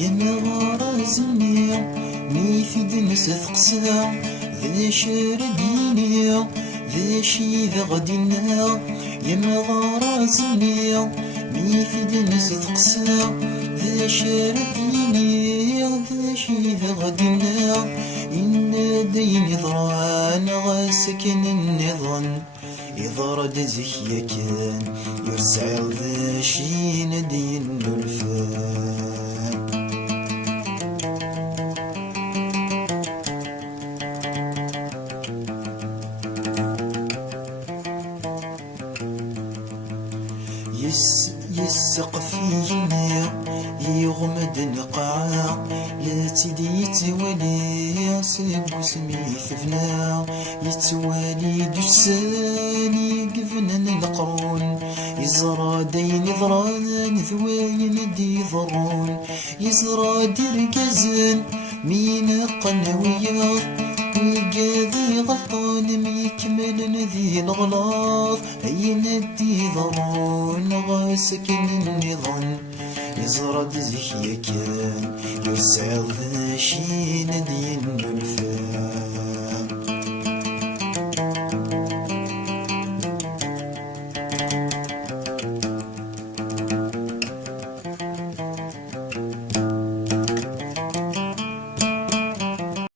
يا غرازني ميفيد نسثقسا ذا شرديني ذا شي ذا غدنا يا غرازني ميفيد نسثقسا ذا شرديني ذا شي ذا غدنا إن دين ضران غاسكن النظن يضرد زكيا كان يرسع ذا شي ندين الفان يسقف ينا يغمد القاع لا تدي يتوالي سب سميث فنا يتوالي دساني قفنن القرون يزرى دين ضران ذوين دي ضرون يزرى درقزن مين قنوياض القاذي غلطان ميكمل ذي الغلاظ أين الدي ضرون غاسكن النظام يزرد زكيا كان يسعى ذا شين دين الفان